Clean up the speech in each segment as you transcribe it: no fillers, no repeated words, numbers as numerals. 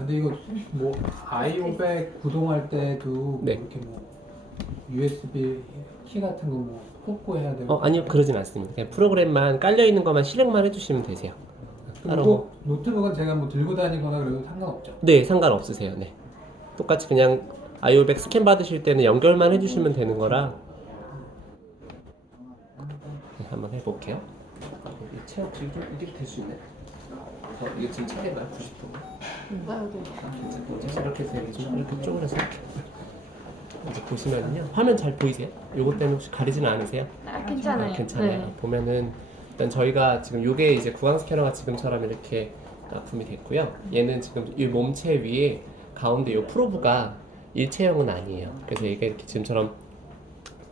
근데 이거 뭐 아이오백 구동할 때도 네. 이렇게 뭐 USB 키 같은 거 뭐 꽂고 해야 되고. 아니요, 그러진 않습니다. 그냥 프로그램만 깔려 있는 것만 실행만 해주시면 되세요. 따로 뭐. 노트북은 제가 뭐 들고 다니거나 그래도 상관없죠. 네, 상관없으세요. 네. 똑같이 그냥 아이오백 스캔 받으실 때는 연결만 해주시면 되는 거라. 네, 한번 해볼게요. 이 체력 지금 좀 이렇게 될 수 있네. 이게 지금 차례가요? 90도. 괜찮아요. 이렇게 해서 이렇게 쪼그려서 이렇게. 이제 보시면은요, 화면 잘 보이세요? 요거 때문에 혹시 가리지는 않으세요? 괜찮아요. 괜찮아요. 네. 보면은 일단 저희가 지금 요게 이제 구강 스캐너가 지금처럼 이렇게 납품이 됐고요. 얘는 지금 이 몸체 위에 가운데 요 프로브가 일체형은 아니에요. 그래서 얘가 이렇게 지금처럼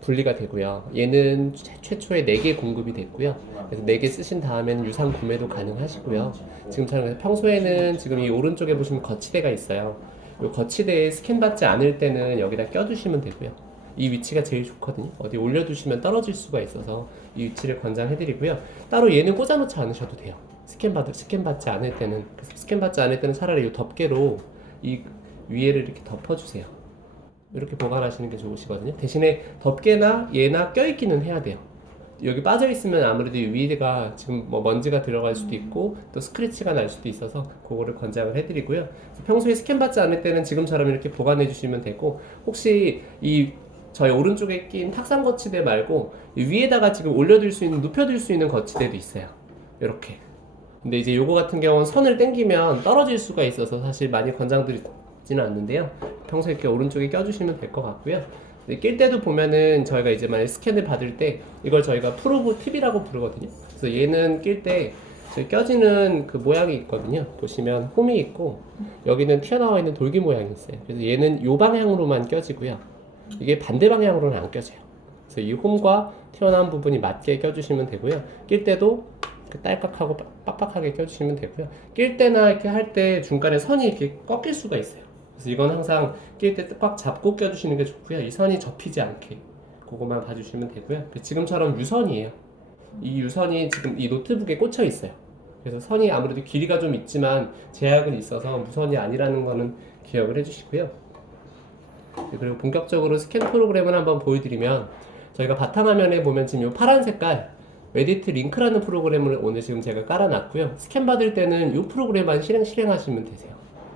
분리가 되고요. 얘는 최초에 4개 공급이 됐고요. 그래서 4개 쓰신 다음에는 유상 구매도 가능하시고요. 지금처럼 평소에는 지금 이 오른쪽에 보시면 거치대가 있어요. 이 거치대에 스캔 받지 않을 때는 여기다 껴두시면 되고요. 이 위치가 제일 좋거든요. 어디 올려두시면 떨어질 수가 있어서 이 위치를 권장해드리고요. 따로 얘는 꽂아놓지 않으셔도 돼요. 스캔 받지 않을 때는. 그래서 스캔 받지 않을 때는 차라리 이 덮개로 이 위에를 이렇게 덮어주세요. 이렇게 보관하시는 게 좋으시거든요. 대신에 덮개나 얘나 껴있기는 해야 돼요. 여기 빠져있으면 아무래도 위에가 지금 뭐 먼지가 들어갈 수도 있고 또 스크래치가 날 수도 있어서 그거를 권장을 해드리고요. 평소에 스캔 받지 않을 때는 지금처럼 이렇게 보관해 주시면 되고, 혹시 이 저희 오른쪽에 낀 탁상 거치대 말고 위에다가 지금 올려둘 수 있는, 눕혀둘 수 있는 거치대도 있어요. 이렇게. 근데 이제 요거 같은 경우는 선을 당기면 떨어질 수가 있어서 사실 많이 권장드리지는 않는데요. 평소에 이렇게 오른쪽에 껴주시면 될 것 같고요. 낄 때도 보면은 저희가 이제 만약 스캔을 받을 때 이걸 저희가 프로브 팁이라고 부르거든요. 그래서 얘는 낄 때 껴지는 그 모양이 있거든요. 보시면 홈이 있고 여기는 튀어나와 있는 돌기 모양이 있어요. 그래서 얘는 요 방향으로만 껴지고요. 이게 반대 방향으로는 안 껴져요. 그래서 이 홈과 튀어나온 부분이 맞게 껴주시면 되고요. 낄 때도 딸깍하고 빡빡하게 껴주시면 되고요. 낄 때나 이렇게 할 때 중간에 선이 이렇게 꺾일 수가 있어요. 그래서 이건 항상 낄 때 꽉 잡고 껴주시는 게 좋고요. 이 선이 접히지 않게 그거만 봐주시면 되고요. 지금처럼 유선이에요. 이 유선이 지금 이 노트북에 꽂혀 있어요. 그래서 선이 아무래도 길이가 좀 있지만 제약은 있어서 무선이 아니라는 거는 기억을 해주시고요. 그리고 본격적으로 스캔 프로그램을 한번 보여드리면, 저희가 바탕화면에 보면 지금 이 파란 색깔 메디트 링크라는 프로그램을 오늘 지금 제가 깔아놨고요. 스캔 받을 때는 이 프로그램만 실행하시면 되세요.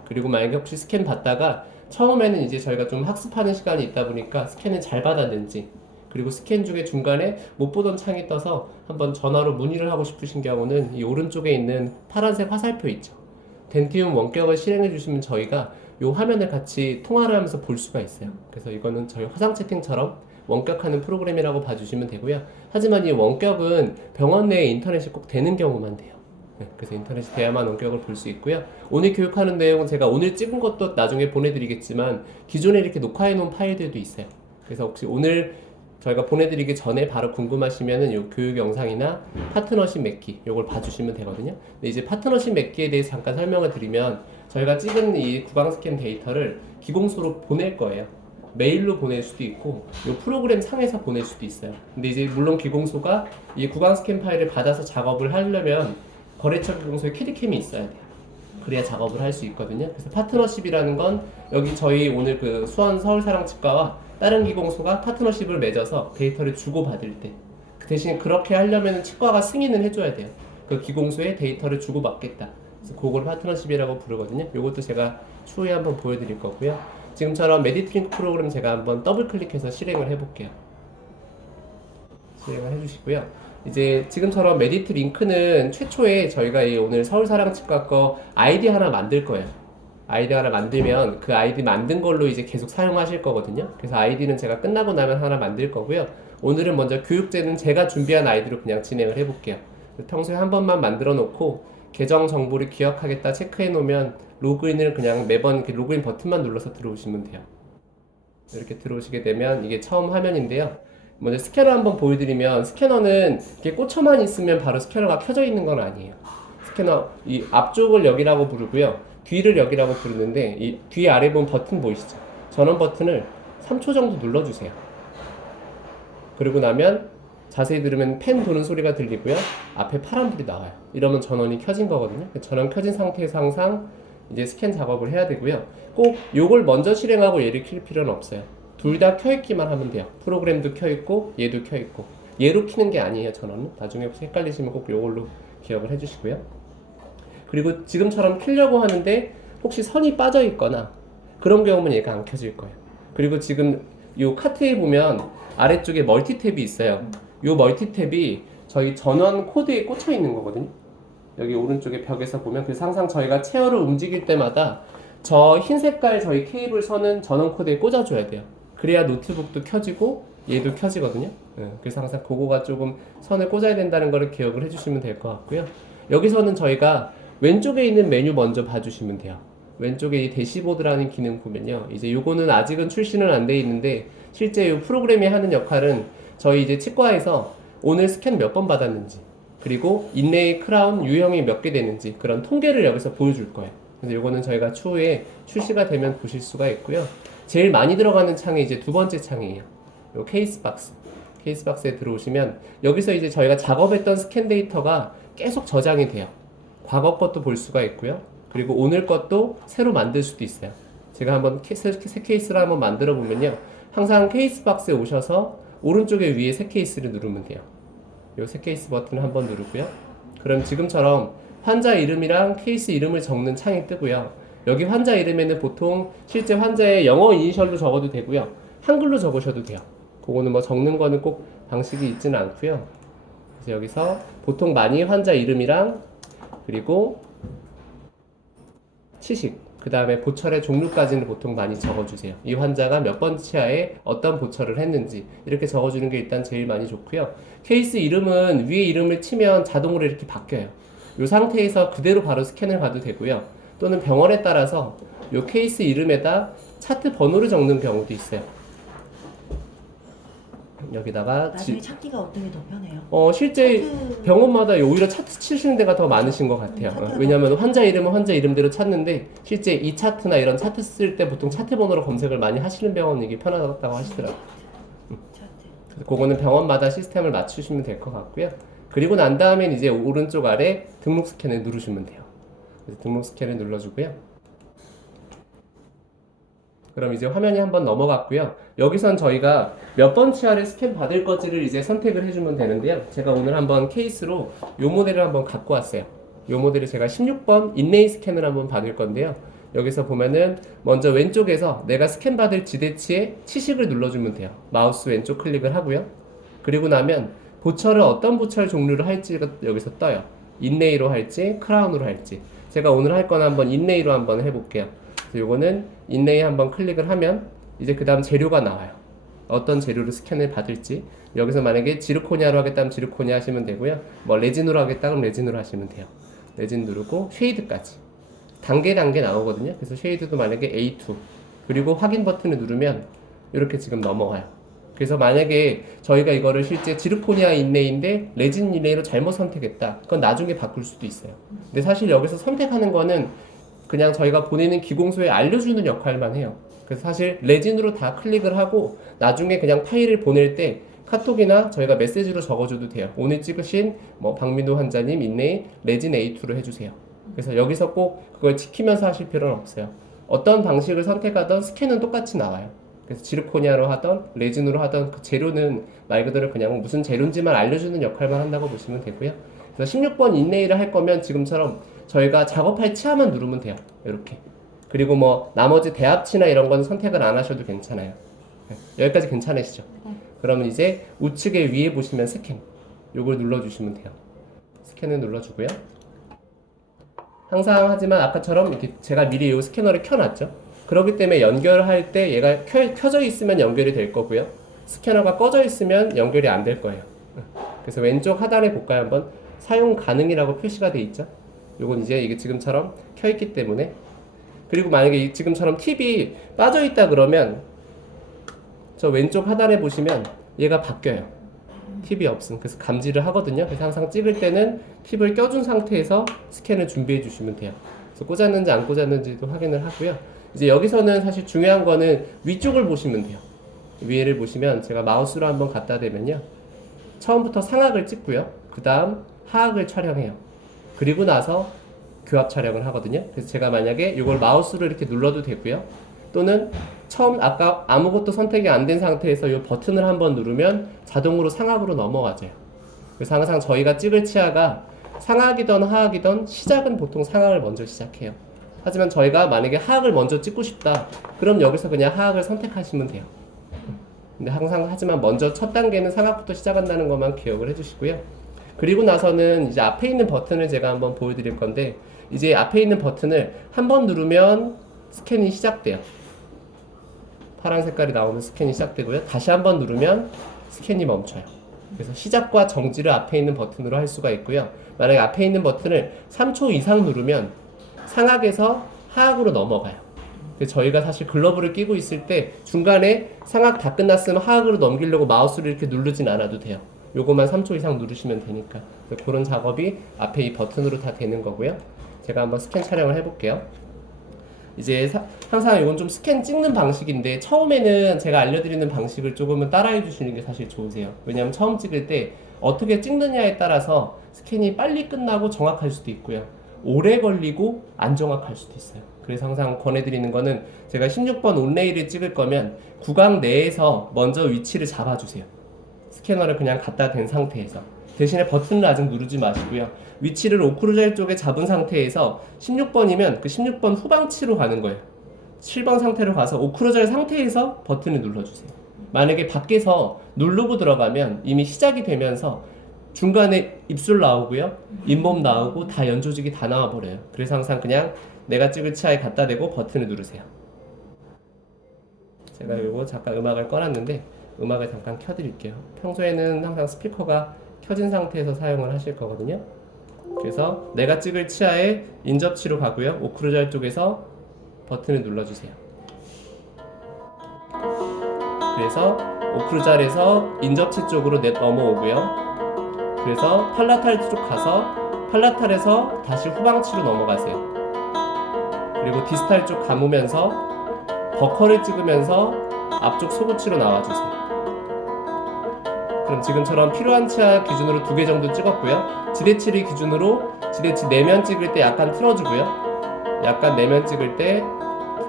그리고 만약에 혹시 스캔 받다가 처음에는 이제 저희가 좀 학습하는 시간이 있다 보니까 스캔을 잘 받았는지, 그리고 스캔 중에 중간에 못 보던 창이 떠서 한번 전화로 문의를 하고 싶으신 경우는 이 오른쪽에 있는 파란색 화살표 있죠. 덴티움 원격을 실행해 주시면 저희가 이 화면을 같이 통화를 하면서 볼 수가 있어요. 그래서 이거는 저희 화상 채팅처럼 원격하는 프로그램이라고 봐주시면 되고요. 하지만 이 원격은 병원 내에 인터넷이 꼭 되는 경우만 돼요. 그래서 인터넷이 돼야만 원격을 볼 수 있고요. 오늘 교육하는 내용은 제가 오늘 찍은 것도 나중에 보내드리겠지만 기존에 이렇게 녹화해 놓은 파일들도 있어요. 그래서 혹시 오늘 저희가 보내드리기 전에 바로 궁금하시면은 이 교육 영상이나 파트너십 맺기 요걸 봐주시면 되거든요. 근데 이제 파트너십 맺기에 대해서 잠깐 설명을 드리면, 저희가 찍은 이 구강 스캔 데이터를 기공소로 보낼 거예요. 메일로 보낼 수도 있고 이 프로그램 상에서 보낼 수도 있어요. 근데 이제 물론 기공소가 이 구강 스캔 파일을 받아서 작업을 하려면 거래처 기공소에 캐디캠이 있어야 돼요. 그래야 작업을 할 수 있거든요. 그래서 파트너십이라는 건 여기 저희 오늘 그 수원 서울사랑치과와 다른 기공소가 파트너십을 맺어서 데이터를 주고받을 때, 그 대신 그렇게 하려면 치과가 승인을 해줘야 돼요. 그 기공소에 데이터를 주고받겠다. 그래서 그걸 파트너십이라고 부르거든요. 이것도 제가 추후에 한번 보여드릴 거고요. 지금처럼 메디트링크 프로그램 제가 한번 더블 클릭해서 실행을 해볼게요. 실행을 해주시고요. 이제 지금처럼 메디트 링크는 최초에 저희가 오늘 서울사랑치과 거 아이디 하나 만들 거예요. 아이디 하나 만들면 그 아이디 만든 걸로 이제 계속 사용하실 거거든요. 그래서 아이디는 제가 끝나고 나면 하나 만들 거고요. 오늘은 먼저 교육제는 제가 준비한 아이디로 그냥 진행을 해볼게요. 평소에 한 번만 만들어 놓고 계정 정보를 기억하겠다 체크해 놓으면 로그인을 그냥 매번 이렇게 로그인 버튼만 눌러서 들어오시면 돼요. 이렇게 들어오시게 되면 이게 처음 화면인데요. 먼저 스캐너 한번 보여드리면, 스캐너는 이렇게 꽂혀만 있으면 바로 스캐너가 켜져 있는 건 아니에요. 스캐너 이 앞쪽을 여기라고 부르고요, 뒤를 여기라고 부르는데 이 뒤 아래 보면 버튼 보이시죠? 전원 버튼을 3초 정도 눌러주세요. 그리고 나면 자세히 들으면 펜 도는 소리가 들리고요, 앞에 파란불이 나와요. 이러면 전원이 켜진 거거든요. 전원 켜진 상태에서 항상 이제 스캔 작업을 해야 되고요. 꼭 요걸 먼저 실행하고 얘를 킬 필요는 없어요. 둘 다 켜있기만 하면 돼요. 프로그램도 켜있고 얘도 켜있고. 얘로 키는 게 아니에요, 전원은. 나중에 혹시 헷갈리시면 꼭 요걸로 기억을 해주시고요. 그리고 지금처럼 켜려고 하는데 혹시 선이 빠져 있거나 그런 경우면 얘가 안 켜질 거예요. 그리고 지금 요 카트에 보면 아래쪽에 멀티탭이 있어요. 요 멀티탭이 저희 전원 코드에 꽂혀 있는 거거든요. 여기 오른쪽에 벽에서 보면, 그래서 항상 저희가 체어를 움직일 때마다 저 흰 색깔 저희 케이블 선은 전원 코드에 꽂아줘야 돼요. 그래야 노트북도 켜지고 얘도 켜지거든요. 그래서 항상 그거가 조금 선을 꽂아야 된다는 거를 기억을 해주시면 될 것 같고요. 여기서는 저희가 왼쪽에 있는 메뉴 먼저 봐주시면 돼요. 왼쪽에 이 대시보드라는 기능 보면요, 이제 요거는 아직은 출시는 안 돼 있는데 실제 이 프로그램이 하는 역할은 저희 이제 치과에서 오늘 스캔 몇 번 받았는지, 그리고 인레이 크라운 유형이 몇 개 되는지 그런 통계를 여기서 보여줄 거예요. 그래서 요거는 저희가 추후에 출시가 되면 보실 수가 있고요. 제일 많이 들어가는 창이 이제 두 번째 창이에요. 요 케이스박스. 케이스박스에 들어오시면 여기서 이제 저희가 작업했던 스캔 데이터가 계속 저장이 돼요. 과거 것도 볼 수가 있고요. 그리고 오늘 것도 새로 만들 수도 있어요. 제가 한번 새 케이스를 한번 만들어 보면요, 항상 케이스박스에 오셔서 오른쪽에 위에 새 케이스를 누르면 돼요. 요 새 케이스 버튼을 한번 누르고요. 그럼 지금처럼 환자 이름이랑 케이스 이름을 적는 창이 뜨고요. 여기 환자 이름에는 보통 실제 환자의 영어 이니셜로 적어도 되고요, 한글로 적으셔도 돼요. 그거는 뭐 적는 거는 꼭 방식이 있지는 않고요. 그래서 여기서 보통 많이 환자 이름이랑 그리고 치식, 그 다음에 보철의 종류까지는 보통 많이 적어주세요. 이 환자가 몇 번 치아에 어떤 보철을 했는지 이렇게 적어주는 게 일단 제일 많이 좋고요. 케이스 이름은 위에 이름을 치면 자동으로 이렇게 바뀌어요. 이 상태에서 그대로 바로 스캔을 가도 되고요. 또는 병원에 따라서 이 케이스 이름에다 차트 번호를 적는 경우도 있어요. 여기다가 나중에 찾기가 어떤 게 더 편해요? 실제 차트... 병원마다 오히려 차트 치시는 데가 더 많으신 것 같아요. 왜냐하면 환자 이름은 환자 이름대로 찾는데 실제 이 차트나 이런 차트 쓸 때 보통 차트 번호로 검색을 많이 하시는 병원은 이게 편하다고 하시더라고요. 그래서 그거는 병원마다 시스템을 맞추시면 될 것 같고요. 그리고 난 다음엔 이제 오른쪽 아래 등록 스캔을 누르시면 돼요. 그래서 등록 스캔을 눌러주고요. 그럼 이제 화면이 한번 넘어갔고요. 여기선 저희가 몇 번 치아를 스캔 받을 건지를 이제 선택을 해주면 되는데요. 제가 오늘 한번 케이스로 요 모델을 한번 갖고 왔어요. 요 모델을 제가 16번 인레이 스캔을 한번 받을 건데요. 여기서 보면은 먼저 왼쪽에서 내가 스캔 받을 지대치에 치식을 눌러주면 돼요. 마우스 왼쪽 클릭을 하고요. 그리고 나면 보철을 어떤 보철 종류로 할지가 여기서 떠요. 인레이로 할지 크라운으로 할지. 제가 오늘 할 건 한번 인레이로 한번 해볼게요. 요거는 인레이 한번 클릭을 하면 이제 그 다음 재료가 나와요. 어떤 재료로 스캔을 받을지. 여기서 만약에 지르코니아로 하겠다면 지르코니아 하시면 되고요. 뭐 레진으로 하겠다 그러면 레진으로 하시면 돼요. 레진 누르고 쉐이드까지 단계 나오거든요. 그래서 쉐이드도 만약에 A2 그리고 확인 버튼을 누르면 이렇게 지금 넘어가요. 그래서 만약에 저희가 이거를 실제 지르코니아 인레이인데 레진 인레이로 잘못 선택했다, 그건 나중에 바꿀 수도 있어요. 근데 사실 여기서 선택하는 거는 그냥 저희가 보내는 기공소에 알려주는 역할만 해요. 그래서 사실 레진으로 다 클릭을 하고 나중에 그냥 파일을 보낼 때 카톡이나 저희가 메시지로 적어줘도 돼요. 오늘 찍으신 뭐 박민호 환자님 인레이 레진 A2로 해주세요. 그래서 여기서 꼭 그걸 지키면서 하실 필요는 없어요. 어떤 방식을 선택하던 스캔은 똑같이 나와요. 그래서 지르코니아로 하던 레진으로 하던 그 재료는 말 그대로 그냥 무슨 재료인지만 알려주는 역할만 한다고 보시면 되고요. 그래서 16번 인레이를 할 거면 지금처럼 저희가 작업할 치아만 누르면 돼요. 이렇게. 그리고 뭐 나머지 대합치나 이런 건 선택을 안 하셔도 괜찮아요. 여기까지 괜찮으시죠? 그러면 이제 우측에 위에 보시면 스캔, 요걸 눌러주시면 돼요. 스캔을 눌러주고요. 항상 하지만 아까처럼 이렇게 제가 미리 이 스캐너를 켜놨죠. 그렇기 때문에 연결할 때 얘가 켜져 있으면 연결이 될 거고요. 스캐너가 꺼져 있으면 연결이 안 될 거예요. 그래서 왼쪽 하단에 볼까요? 한번 사용 가능이라고 표시가 돼 있죠. 요건 이제 이게 지금처럼 켜있기 때문에. 그리고 만약에 지금처럼 팁이 빠져있다 그러면 저 왼쪽 하단에 보시면 얘가 바뀌어요. 팁이 없음. 그래서 감지를 하거든요. 그래서 항상 찍을 때는 팁을 껴준 상태에서 스캔을 준비해 주시면 돼요. 그래서 꽂았는지 안 꽂았는지도 확인을 하고요. 이제 여기서는 사실 중요한 거는 위쪽을 보시면 돼요. 위에를 보시면 제가 마우스로 한번 갖다 대면요, 처음부터 상악을 찍고요. 그 다음 하악을 촬영해요. 그리고 나서 교합 촬영을 하거든요. 그래서 제가 만약에 이걸 마우스로 이렇게 눌러도 되고요. 또는 처음 아까 아무것도 선택이 안 된 상태에서 이 버튼을 한번 누르면 자동으로 상악으로 넘어가져요. 그래서 항상 저희가 찍을 치아가 상악이든 하악이든 시작은 보통 상악을 먼저 시작해요. 하지만 저희가 만약에 하악을 먼저 찍고 싶다. 그럼 여기서 그냥 하악을 선택하시면 돼요. 근데 항상 하지만 먼저 첫 단계는 상악부터 시작한다는 것만 기억을 해주시고요. 그리고 나서는 이제 앞에 있는 버튼을 제가 한번 보여드릴 건데 이제 앞에 있는 버튼을 한번 누르면 스캔이 시작돼요. 파란 색깔이 나오면 스캔이 시작되고요. 다시 한번 누르면 스캔이 멈춰요. 그래서 시작과 정지를 앞에 있는 버튼으로 할 수가 있고요. 만약에 앞에 있는 버튼을 3초 이상 누르면 상악에서 하악으로 넘어가요. 그래서 저희가 사실 글러브를 끼고 있을 때 중간에 상악 다 끝났으면 하악으로 넘기려고 마우스를 이렇게 누르진 않아도 돼요. 요거만 3초 이상 누르시면 되니까. 그런 작업이 앞에 이 버튼으로 다 되는 거고요. 제가 한번 스캔 촬영을 해볼게요. 이제 항상 이건 좀 스캔 찍는 방식인데 처음에는 제가 알려드리는 방식을 조금은 따라해 주시는 게 사실 좋으세요. 왜냐하면 처음 찍을 때 어떻게 찍느냐에 따라서 스캔이 빨리 끝나고 정확할 수도 있고요. 오래 걸리고 안 정확할 수도 있어요. 그래서 항상 권해드리는 거는 제가 16번 온레이를 찍을 거면 구강 내에서 먼저 위치를 잡아주세요. 스캐너를 그냥 갖다 댄 상태에서. 대신에 버튼을 아직 누르지 마시고요. 위치를 오크루젤 쪽에 잡은 상태에서 16번이면 그 16번 후방치로 가는 거예요. 7번 상태로 가서 오크루젤 상태에서 버튼을 눌러주세요. 만약에 밖에서 누르고 들어가면 이미 시작이 되면서 중간에 입술 나오고요. 잇몸 나오고 다 연조직이 다 나와버려요. 그래서 항상 그냥 내가 찍을 치아에 갖다 대고 버튼을 누르세요. 제가 이거 잠깐 음악을 꺼놨는데 음악을 잠깐 켜드릴게요. 평소에는 항상 스피커가 켜진 상태에서 사용을 하실 거거든요. 그래서 내가 찍을 치아에 인접치로 가고요. 오크루젤 쪽에서 버튼을 눌러주세요. 그래서 오크루젤에서 인접치 쪽으로 넘어오고요. 그래서 팔라탈 쪽 가서 팔라탈에서 다시 후방치로 넘어가세요. 그리고 디스탈 쪽 감으면서 버커를 찍으면서 앞쪽 소구치로 나와주세요. 그럼 지금처럼 필요한 치아 기준으로 2개 정도 찍었고요. 지대치를 기준으로 지대치 내면 찍을 때 약간 틀어주고요. 약간 내면 찍을 때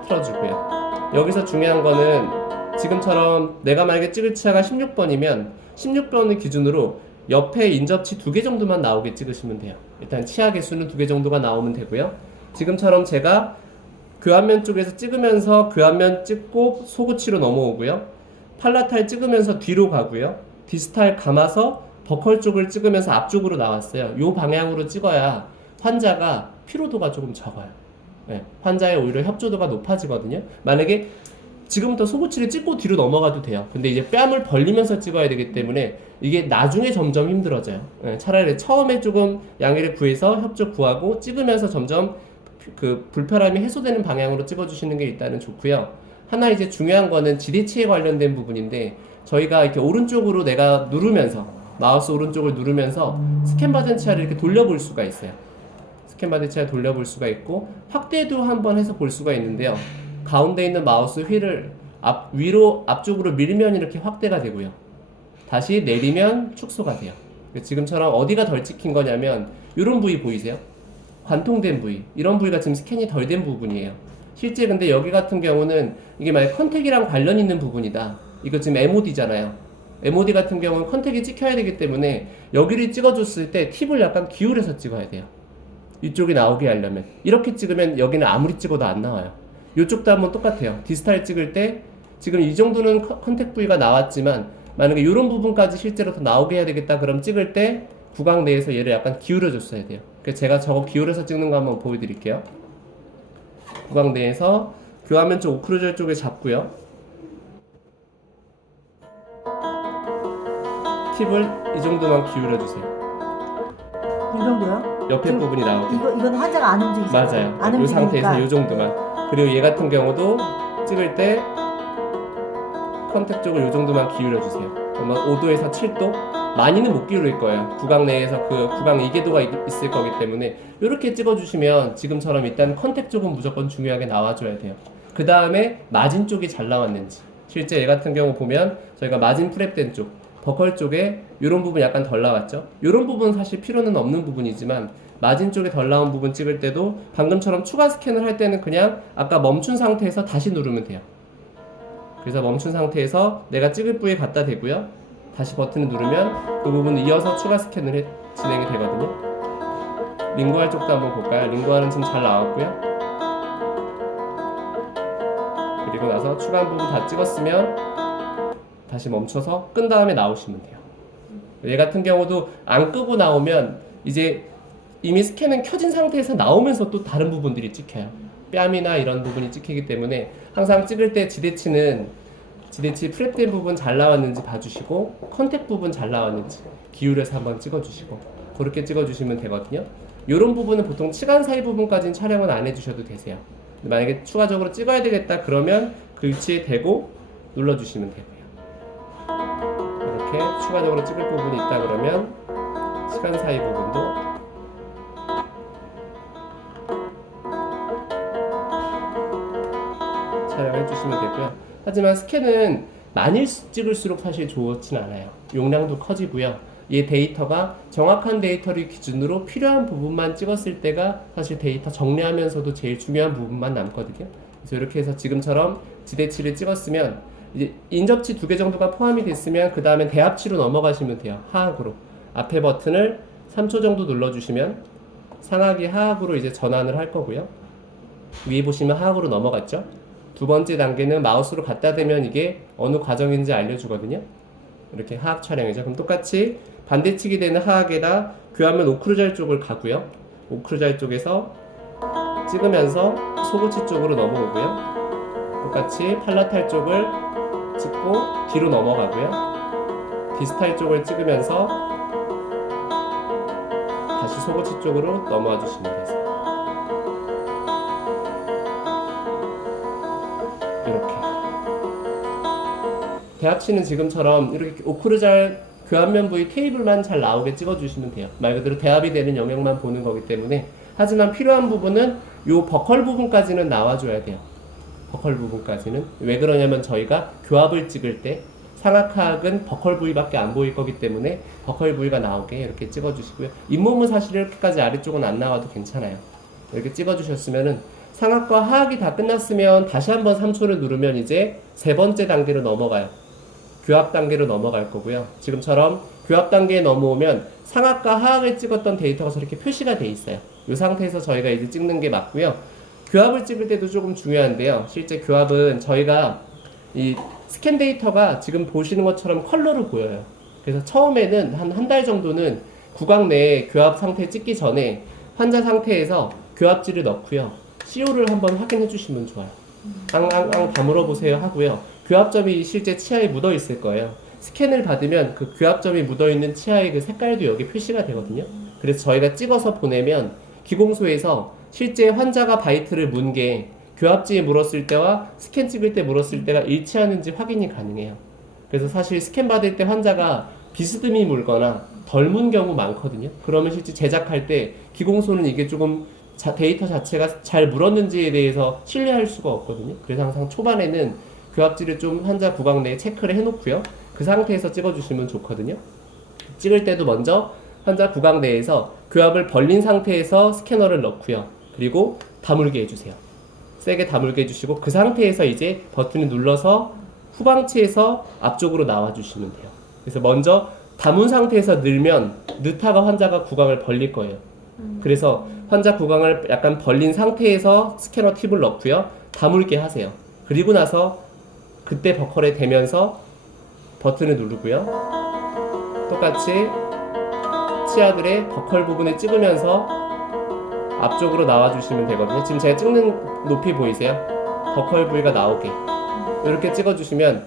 틀어주고요. 여기서 중요한 거는 지금처럼 내가 만약에 찍을 치아가 16번이면 16번을 기준으로 옆에 인접치 2개 정도만 나오게 찍으시면 돼요. 일단 치아 개수는 2개 정도가 나오면 되고요. 지금처럼 제가 교환면 쪽에서 찍으면서 교환면 찍고 소구치로 넘어오고요. 팔라탈 찍으면서 뒤로 가고요. 디스탈 감아서 버컬 쪽을 찍으면서 앞쪽으로 나왔어요. 이 방향으로 찍어야 환자가 피로도가 조금 적어요. 네, 환자의 오히려 협조도가 높아지거든요. 만약에 지금부터 소구치를 찍고 뒤로 넘어가도 돼요. 근데 이제 뺨을 벌리면서 찍어야 되기 때문에 이게 나중에 점점 힘들어져요. 네, 차라리 처음에 조금 양해를 구해서 협조 구하고 찍으면서 점점 그 불편함이 해소되는 방향으로 찍어주시는 게 일단은 좋고요. 하나 이제 중요한 거는 지대치에 관련된 부분인데 저희가 이렇게 오른쪽으로 내가 누르면서 마우스 오른쪽을 누르면서 스캔 받은 치아를 이렇게 돌려볼 수가 있어요. 스캔 받은 치아 돌려볼 수가 있고 확대도 한번 해서 볼 수가 있는데요. 가운데 있는 마우스 휠을 위로 앞쪽으로 밀면 이렇게 확대가 되고요. 다시 내리면 축소가 돼요. 지금처럼 어디가 덜 찍힌 거냐면 이런 부위 보이세요? 관통된 부위, 이런 부위가 지금 스캔이 덜 된 부분이에요. 실제 근데 여기 같은 경우는 이게 만약 컨택이랑 관련 있는 부분이다. 이거 지금 MOD잖아요. MOD 같은 경우는 컨택이 찍혀야 되기 때문에 여기를 찍어줬을 때 팁을 약간 기울여서 찍어야 돼요. 이쪽이 나오게 하려면. 이렇게 찍으면 여기는 아무리 찍어도 안 나와요. 이쪽도 한번 똑같아요. 디스탈 찍을 때 지금 이 정도는 컨택 부위가 나왔지만 만약에 이런 부분까지 실제로 더 나오게 해야 되겠다 그럼 찍을 때 구강 내에서 얘를 약간 기울여 줬어야 돼요. 그래서 제가 저거 기울여서 찍는 거 한번 보여드릴게요. 구강 내에서 교환면 쪽 오크루젤 쪽에 잡고요. 팁을 이 정도만 기울여 주세요. 이 정도요? 옆에 부분이 나오게. 이건 환자가 안 움직이잖아요. 맞아요. 이 상태에서 이 정도만. 그리고 얘 같은 경우도 찍을 때 컨택 쪽을 이 정도만 기울여 주세요. 그러면 5도에서 7도? 많이는 못 기울일 거예요. 구강 내에서 그 구강 이개도가 있을 거기 때문에 이렇게 찍어주시면 지금처럼 일단 컨택 쪽은 무조건 중요하게 나와줘야 돼요. 그 다음에 마진 쪽이 잘 나왔는지. 실제 얘 같은 경우 보면 저희가 마진 프랩된 쪽 버컬 쪽에 이런 부분 약간 덜 나왔죠? 이런 부분 사실 필요는 없는 부분이지만 마진 쪽에 덜 나온 부분 찍을 때도 방금처럼 추가 스캔을 할 때는 그냥 아까 멈춘 상태에서 다시 누르면 돼요. 그래서 멈춘 상태에서 내가 찍을 부위에 갖다 대고요. 다시 버튼을 누르면 그 부분을 이어서 추가 스캔을 진행이 되거든요. 링구알 쪽도 한번 볼까요? 링구알은 지금 잘 나왔고요. 그리고 나서 추가한 부분 다 찍었으면 다시 멈춰서 끈 다음에 나오시면 돼요. 얘 같은 경우도 안 끄고 나오면 이제 이미 스캔은 켜진 상태에서 나오면서 또 다른 부분들이 찍혀요. 뺨이나 이런 부분이 찍히기 때문에 항상 찍을 때 지대치 프랩된 부분 잘 나왔는지 봐주시고 컨택 부분 잘 나왔는지 기울여서 한번 찍어주시고 그렇게 찍어주시면 되거든요. 이런 부분은 보통 치간 사이 부분까지는 촬영은 안 해주셔도 되세요. 만약에 추가적으로 찍어야 되겠다 그러면 그 위치에 대고 눌러주시면 되고요. 이렇게 추가적으로 찍을 부분이 있다 그러면 치간 사이 부분도 촬영해 주시면 되고요. 하지만 스캔은 많이 찍을수록 사실 좋진 않아요. 용량도 커지고요. 이 데이터가 정확한 데이터를 기준으로 필요한 부분만 찍었을 때가 사실 데이터 정리하면서도 제일 중요한 부분만 남거든요. 그래서 이렇게 해서 지금처럼 지대치를 찍었으면 이제 인접치 2개 정도가 포함이 됐으면 그 다음에 대합치로 넘어가시면 돼요. 하악으로. 앞에 버튼을 3초 정도 눌러주시면 상하기 하악으로 이제 전환을 할 거고요. 위에 보시면 하악으로 넘어갔죠. 두 번째 단계는 마우스로 갖다 대면 이게 어느 과정인지 알려주거든요. 이렇게 하악 촬영이죠. 그럼 똑같이 반대측이 되는 하악에다 교환면 오크루잘 쪽을 가고요. 오크루잘 쪽에서 찍으면서 소고치 쪽으로 넘어오고요. 똑같이 팔라탈 쪽을 찍고 뒤로 넘어가고요. 디스탈 쪽을 찍으면서 다시 소고치 쪽으로 넘어와 주시면 되세요. 이렇게 대합치는 지금처럼 이렇게 오크루잘 교환면 부위 테이블만 잘 나오게 찍어주시면 돼요. 말 그대로 대합이 되는 영역만 보는 거기 때문에. 하지만 필요한 부분은 요 버컬 부분까지는 나와줘야 돼요. 버컬 부분까지는. 왜 그러냐면 저희가 교합을 찍을 때 상악하악은 버컬 부위밖에 안 보일 거기 때문에 버컬 부위가 나오게 이렇게 찍어주시고요. 잇몸은 사실 이렇게까지 아래쪽은 안 나와도 괜찮아요. 이렇게 찍어주셨으면은 상악과 하악이 다 끝났으면 다시 한번 3초를 누르면 이제 세 번째 단계로 넘어가요. 교합 단계로 넘어갈 거고요. 지금처럼 교합 단계에 넘어오면 상악과 하악을 찍었던 데이터가 저렇게 표시가 돼 있어요. 이 상태에서 저희가 이제 찍는 게 맞고요. 교합을 찍을 때도 조금 중요한데요. 실제 교합은 저희가 이 스캔 데이터가 지금 보시는 것처럼 컬러로 보여요. 그래서 처음에는 한 달 정도는 구강 내에 교합 상태 찍기 전에 환자 상태에서 교합지를 넣고요. CO를 한번 확인해 주시면 좋아요. 앙앙앙 다물어 보세요 하고요. 교합점이 실제 치아에 묻어 있을 거예요. 스캔을 받으면 그 교합점이 묻어 있는 치아의 그 색깔도 여기 표시가 되거든요. 그래서 저희가 찍어서 보내면 기공소에서 실제 환자가 바이트를 문 게 교합지에 물었을 때와 스캔 찍을 때 물었을 때가 일치하는지 확인이 가능해요. 그래서 사실 스캔 받을 때 환자가 비스듬히 물거나 덜 문 경우 많거든요. 그러면 실제 제작할 때 기공소는 이게 조금 데이터 자체가 잘 물었는지에 대해서 신뢰할 수가 없거든요. 그래서 항상 초반에는 교합지를 좀 환자 구강 내에 체크를 해놓고요. 그 상태에서 찍어주시면 좋거든요. 찍을 때도 먼저 환자 구강 내에서 교합을 벌린 상태에서 스캐너를 넣고요. 그리고 다물게 해주세요. 세게 다물게 해주시고 그 상태에서 이제 버튼을 눌러서 후방치에서 앞쪽으로 나와주시면 돼요. 그래서 먼저 다문 상태에서 늘면 느타가 환자가 구강을 벌릴 거예요. 그래서 환자 구강을 약간 벌린 상태에서 스캐너 팁을 넣고요. 다물게 하세요. 그리고 나서 그때 버컬에 대면서 버튼을 누르고요. 똑같이 치아들의 버컬 부분을 찍으면서 앞쪽으로 나와주시면 되거든요. 지금 제가 찍는 높이 보이세요? 버컬 부위가 나오게 이렇게 찍어주시면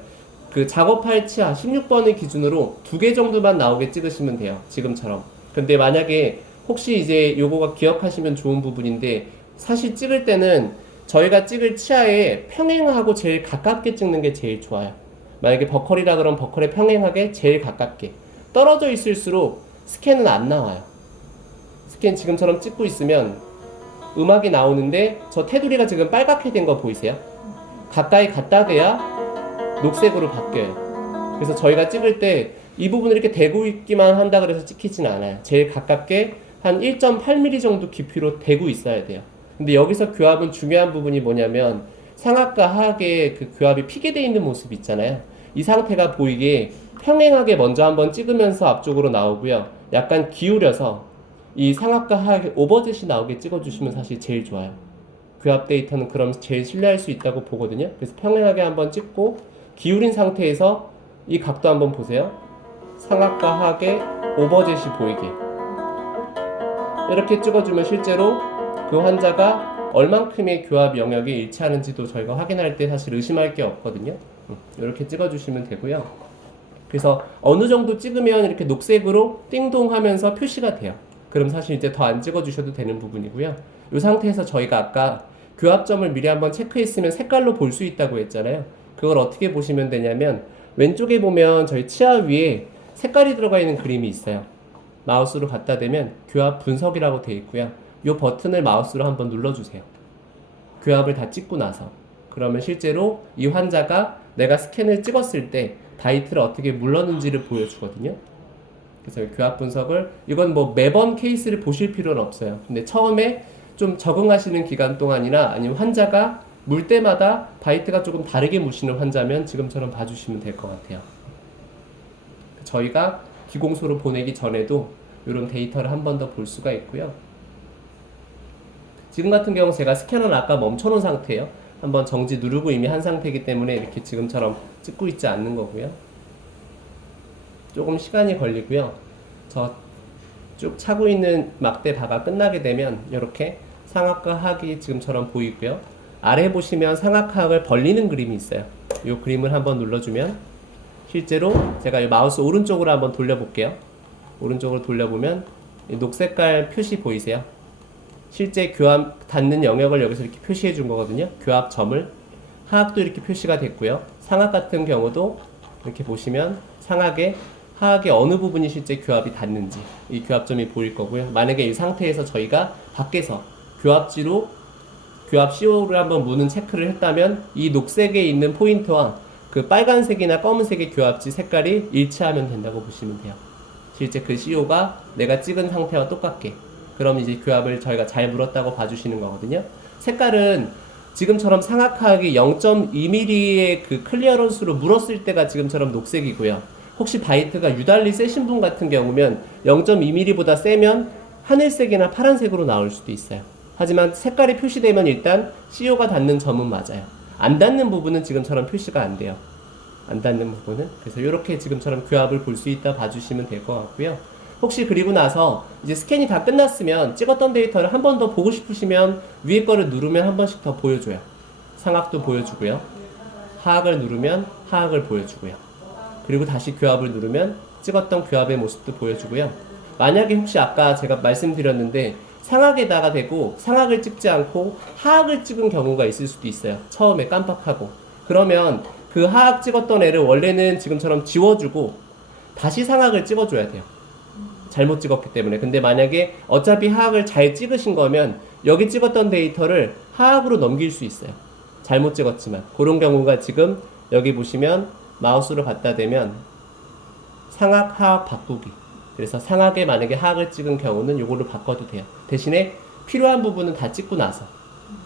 그 작업할 치아 16번을 기준으로 2개 정도만 나오게 찍으시면 돼요. 지금처럼. 근데 만약에 혹시 이제 요거가 기억하시면 좋은 부분인데 사실 찍을 때는 저희가 찍을 치아에 평행하고 제일 가깝게 찍는 게 제일 좋아요. 만약에 버컬이라 그러면 버컬에 평행하게 제일 가깝게. 떨어져 있을수록 스캔은 안 나와요. 스캔 지금처럼 찍고 있으면 음악이 나오는데 저 테두리가 지금 빨갛게 된 거 보이세요? 가까이 갖다 대야 녹색으로 바뀌어요. 그래서 저희가 찍을 때 이 부분을 이렇게 대고 있기만 한다 그래서 찍히진 않아요. 제일 가깝게 한 1.8mm 정도 깊이로 대고 있어야 돼요. 근데 여기서 교합은 중요한 부분이 뭐냐면 상악과 하악의 그 교합이 피게 있는 모습 있잖아요. 이 상태가 보이게 평행하게 먼저 한번 찍으면서 앞쪽으로 나오고요. 약간 기울여서 이 상악과 하악의 오버젯이 나오게 찍어주시면 사실 제일 좋아요. 교합 데이터는 그럼 제일 신뢰할 수 있다고 보거든요. 그래서 평행하게 한번 찍고 기울인 상태에서 이 각도 한번 보세요. 상악과 하악의 오버젯이 보이게 이렇게 찍어주면 실제로 그 환자가 얼만큼의 교합 영역에 일치하는지도 저희가 확인할 때 사실 의심할 게 없거든요. 이렇게 찍어주시면 되고요. 그래서 어느 정도 찍으면 이렇게 녹색으로 띵동 하면서 표시가 돼요. 그럼 사실 이제 더 안 찍어주셔도 되는 부분이고요. 이 상태에서 저희가 아까 교합점을 미리 한번 체크했으면 색깔로 볼 수 있다고 했잖아요. 그걸 어떻게 보시면 되냐면 왼쪽에 보면 저희 치아 위에 색깔이 들어가 있는 그림이 있어요. 마우스로 갖다 대면 교합 분석이라고 되어 있고요. 이 버튼을 마우스로 한번 눌러주세요. 교합을 다 찍고 나서 그러면 실제로 이 환자가 내가 스캔을 찍었을 때 바이트를 어떻게 물렀는지를 보여주거든요. 그래서 교합 분석을 이건 뭐 매번 케이스를 보실 필요는 없어요. 근데 처음에 좀 적응하시는 기간 동안이나 아니면 환자가 물 때마다 바이트가 조금 다르게 무시는 환자면 지금처럼 봐주시면 될 것 같아요. 저희가 기공소로 보내기 전에도 이런 데이터를 한 번 더 볼 수가 있고요. 지금 같은 경우 제가 스캐너는 아까 멈춰놓은 상태예요. 한번 정지 누르고 이미 한 상태이기 때문에 이렇게 지금처럼 찍고 있지 않는 거고요. 조금 시간이 걸리고요. 저 쭉 차고 있는 막대 바가 끝나게 되면 이렇게 상악과 하악이 지금처럼 보이고요. 아래 보시면 상악하악을 벌리는 그림이 있어요. 이 그림을 한번 눌러주면 실제로 제가 이 마우스 오른쪽으로 한번 돌려볼게요. 오른쪽으로 돌려보면 이 녹색깔 표시 보이세요? 실제 교합 닿는 영역을 여기서 이렇게 표시해 준 거거든요. 교합점을. 하악도 이렇게 표시가 됐고요. 상악 같은 경우도 이렇게 보시면 상악에 하악의 어느 부분이 실제 교합이 닿는지 이 교합점이 보일 거고요. 만약에 이 상태에서 저희가 밖에서 교합지로 교합 CO를 한번 무는 체크를 했다면 이 녹색에 있는 포인트와 그 빨간색이나 검은색의 교합지 색깔이 일치하면 된다고 보시면 돼요. 실제 그 CO가 내가 찍은 상태와 똑같게 그럼 이제 교합을 저희가 잘 물었다고 봐주시는 거거든요. 색깔은 지금처럼 상악하악이 0.2mm의 그 클리어런스로 물었을 때가 지금처럼 녹색이고요. 혹시 바이트가 유달리 세신 분 같은 경우면 0.2mm보다 세면 하늘색이나 파란색으로 나올 수도 있어요. 하지만 색깔이 표시되면 일단 CO가 닿는 점은 맞아요. 안 닿는 부분은 지금처럼 표시가 안 돼요. 안 닿는 부분은. 그래서 이렇게 지금처럼 교합을 볼 수 있다 봐주시면 될 것 같고요. 혹시 그리고 나서 이제 스캔이 다 끝났으면 찍었던 데이터를 한 번 더 보고 싶으시면 위에 거를 누르면 한 번씩 더 보여줘요. 상악도 보여주고요. 하악을 누르면 하악을 보여주고요. 그리고 다시 교합을 누르면 찍었던 교합의 모습도 보여주고요. 만약에 혹시 아까 제가 말씀드렸는데 상악에다가 대고 상악을 찍지 않고 하악을 찍은 경우가 있을 수도 있어요. 처음에 깜빡하고. 그러면 그 하악 찍었던 애를 원래는 지금처럼 지워주고 다시 상악을 찍어줘야 돼요. 잘못 찍었기 때문에. 근데 만약에 어차피 하악을 잘 찍으신 거면 여기 찍었던 데이터를 하악으로 넘길 수 있어요. 잘못 찍었지만. 그런 경우가 지금 여기 보시면 마우스로 갖다 대면 상악, 하악 바꾸기. 그래서 상악에 만약에 하악을 찍은 경우는 이걸로 바꿔도 돼요. 대신에 필요한 부분은 다 찍고 나서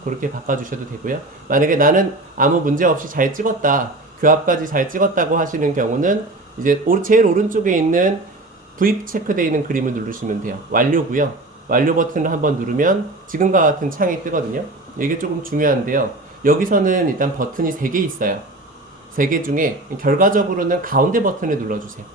그렇게 바꿔주셔도 되고요. 만약에 나는 아무 문제 없이 잘 찍었다, 교합까지 잘 찍었다고 하시는 경우는 이제 제일 오른쪽에 있는 V 체크되어 있는 그림을 누르시면 돼요. 완료고요. 완료 버튼을 한번 누르면 지금과 같은 창이 뜨거든요. 이게 조금 중요한데요. 여기서는 일단 버튼이 3개 있어요. 3개 중에 결과적으로는 가운데 버튼을 눌러주세요.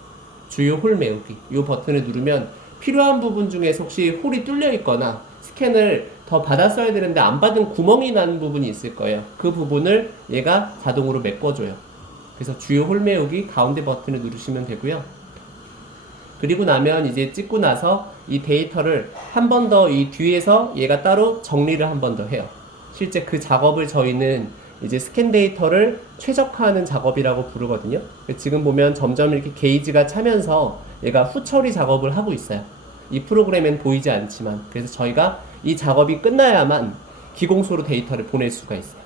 주요 홀 메우기. 이 버튼을 누르면 필요한 부분 중에서 혹시 홀이 뚫려 있거나 스캔을 더 받았어야 되는데 안 받은 구멍이 난 부분이 있을 거예요. 그 부분을 얘가 자동으로 메꿔줘요. 그래서 주요 홀 메우기 가운데 버튼을 누르시면 되고요. 그리고 나면 이제 찍고 나서 이 데이터를 한 번 더 이 뒤에서 얘가 따로 정리를 한 번 더 해요. 실제 그 작업을 저희는 이제 스캔 데이터를 최적화하는 작업이라고 부르거든요. 지금 보면 점점 이렇게 게이지가 차면서 얘가 후처리 작업을 하고 있어요. 이 프로그램엔 보이지 않지만. 그래서 저희가 이 작업이 끝나야만 기공소로 데이터를 보낼 수가 있어요.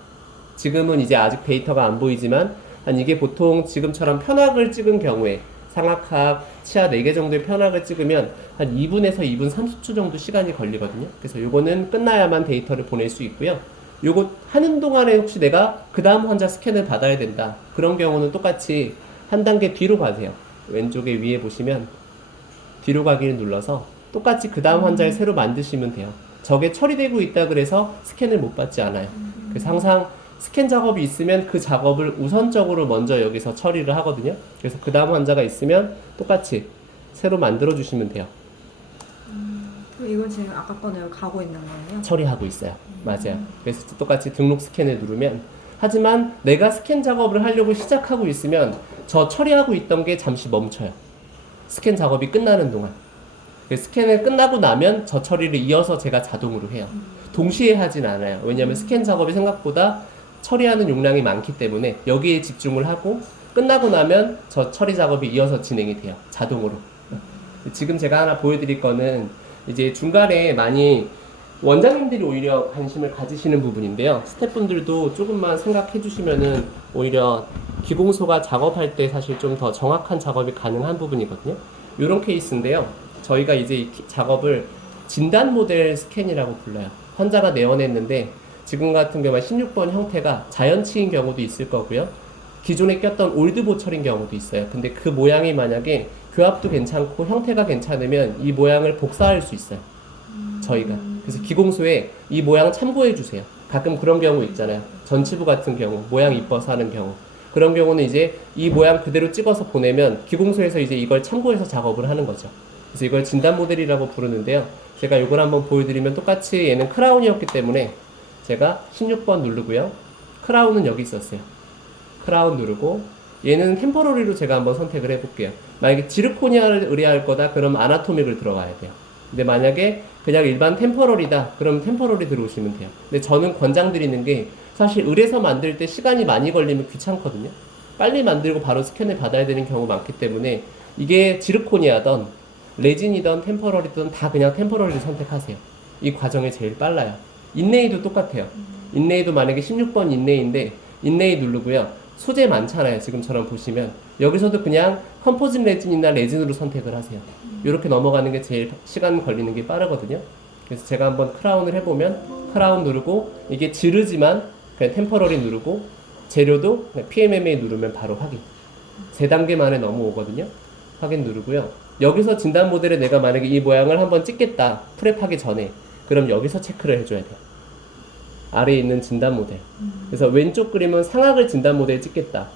지금은 이제 아직 데이터가 안 보이지만 이게 보통 지금처럼 편악을 찍은 경우에 상악하악, 치아 4개 정도의 편악을 찍으면 한 2분에서 2분 30초 정도 시간이 걸리거든요. 그래서 요거는 끝나야만 데이터를 보낼 수 있고요. 요거 하는 동안에 혹시 내가 그 다음 환자 스캔을 받아야 된다. 그런 경우는 똑같이 한 단계 뒤로 가세요. 왼쪽에 위에 보시면 뒤로 가기를 눌러서 똑같이 그 다음 환자를 새로 만드시면 돼요. 저게 처리되고 있다 그래서 스캔을 못 받지 않아요. 그래서 항상 스캔 작업이 있으면 그 작업을 우선적으로 먼저 여기서 처리를 하거든요. 그래서 그 다음 환자가 있으면 똑같이 새로 만들어 주시면 돼요. 그럼 이건 지금 아까 거는 가고 있는 거예요? 처리하고 있어요. 맞아요. 그래서 똑같이 등록 스캔을 누르면, 하지만 내가 스캔 작업을 하려고 시작하고 있으면 저 처리하고 있던 게 잠시 멈춰요. 스캔 작업이 끝나는 동안. 스캔을 끝나고 나면 저 처리를 이어서 제가 자동으로 해요. 동시에 하진 않아요. 왜냐하면 스캔 작업이 생각보다 처리하는 용량이 많기 때문에 여기에 집중을 하고 끝나고 나면 저 처리 작업이 이어서 진행이 돼요. 자동으로. 지금 제가 하나 보여드릴 거는 이제 중간에 많이 원장님들이 오히려 관심을 가지시는 부분인데요. 스태프분들도 조금만 생각해 주시면은 오히려 기공소가 작업할 때 사실 좀 더 정확한 작업이 가능한 부분이거든요. 이런 케이스인데요. 저희가 이제 이 작업을 진단 모델 스캔이라고 불러요. 환자가 내원했는데 지금 같은 경우는 16번 형태가 자연치인 경우도 있을 거고요. 기존에 꼈던 올드 보철인 경우도 있어요. 근데 그 모양이 만약에 교합도 괜찮고 형태가 괜찮으면 이 모양을 복사할 수 있어요. 저희가. 그래서 기공소에 이 모양 참고해 주세요. 가끔 그런 경우 있잖아요. 전치부 같은 경우, 모양 이뻐서 하는 경우. 그런 경우는 이제 이 모양 그대로 찍어서 보내면 기공소에서 이제 이걸 참고해서 작업을 하는 거죠. 그래서 이걸 진단 모델이라고 부르는데요. 제가 이걸 한번 보여드리면 똑같이 얘는 크라운이었기 때문에 제가 16번 누르고요. 크라운은 여기 있었어요. 크라운 누르고 얘는 템포러리로 제가 한번 선택을 해볼게요. 만약에 지르코니아를 의뢰할 거다 그럼 아나토믹을 들어가야 돼요. 근데 만약에 그냥 일반 템포러리다 그럼 템포러리 들어오시면 돼요. 근데 저는 권장드리는 게 사실 의뢰서 만들 때 시간이 많이 걸리면 귀찮거든요. 빨리 만들고 바로 스캔을 받아야 되는 경우 많기 때문에 이게 지르코니아던 레진이던 템포러리든 다 그냥 템포러리를 선택하세요. 이 과정이 제일 빨라요. 인레이도 똑같아요. 인레이도 만약에 16번 인레이인데 인레이 누르고요. 소재 많잖아요. 지금처럼 보시면 여기서도 그냥 컴포짓 레진이나 레진으로 선택을 하세요. 이렇게 넘어가는 게 제일 시간 걸리는 게 빠르거든요. 그래서 제가 한번 크라운을 해보면 크라운 누르고 이게 지르지만 그냥 템퍼러리 누르고 재료도 그냥 PMMA 누르면 바로 확인. 3단계 만에 넘어오거든요. 확인 누르고요. 여기서 진단 모델에 내가 만약에 이 모양을 한번 찍겠다. 프랩하기 전에 그럼 여기서 체크를 해줘야 돼요. 아래에 있는 진단 모델. 그래서 왼쪽 그림은 상악을 진단 모델에 찍겠다.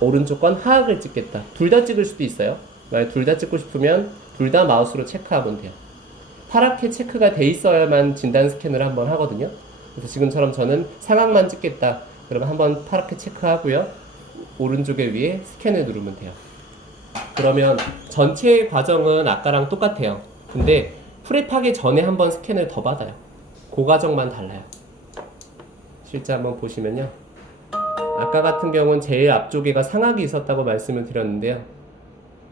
오른쪽 건 하악을 찍겠다. 둘 다 찍을 수도 있어요. 만약 둘 다 찍고 싶으면 둘 다 마우스로 체크하면 돼요. 파랗게 체크가 돼 있어야만 진단 스캔을 한번 하거든요. 그래서 지금처럼 저는 상악만 찍겠다. 그러면 한번 파랗게 체크하고요. 오른쪽에 위에 스캔을 누르면 돼요. 그러면 전체 과정은 아까랑 똑같아요. 근데 프랩하기 전에 한번 스캔을 더 받아요. 그 과정만 달라요. 실제 한번 보시면요. 아까 같은 경우는 제일 앞쪽에가 상악이 있었다고 말씀을 드렸는데요.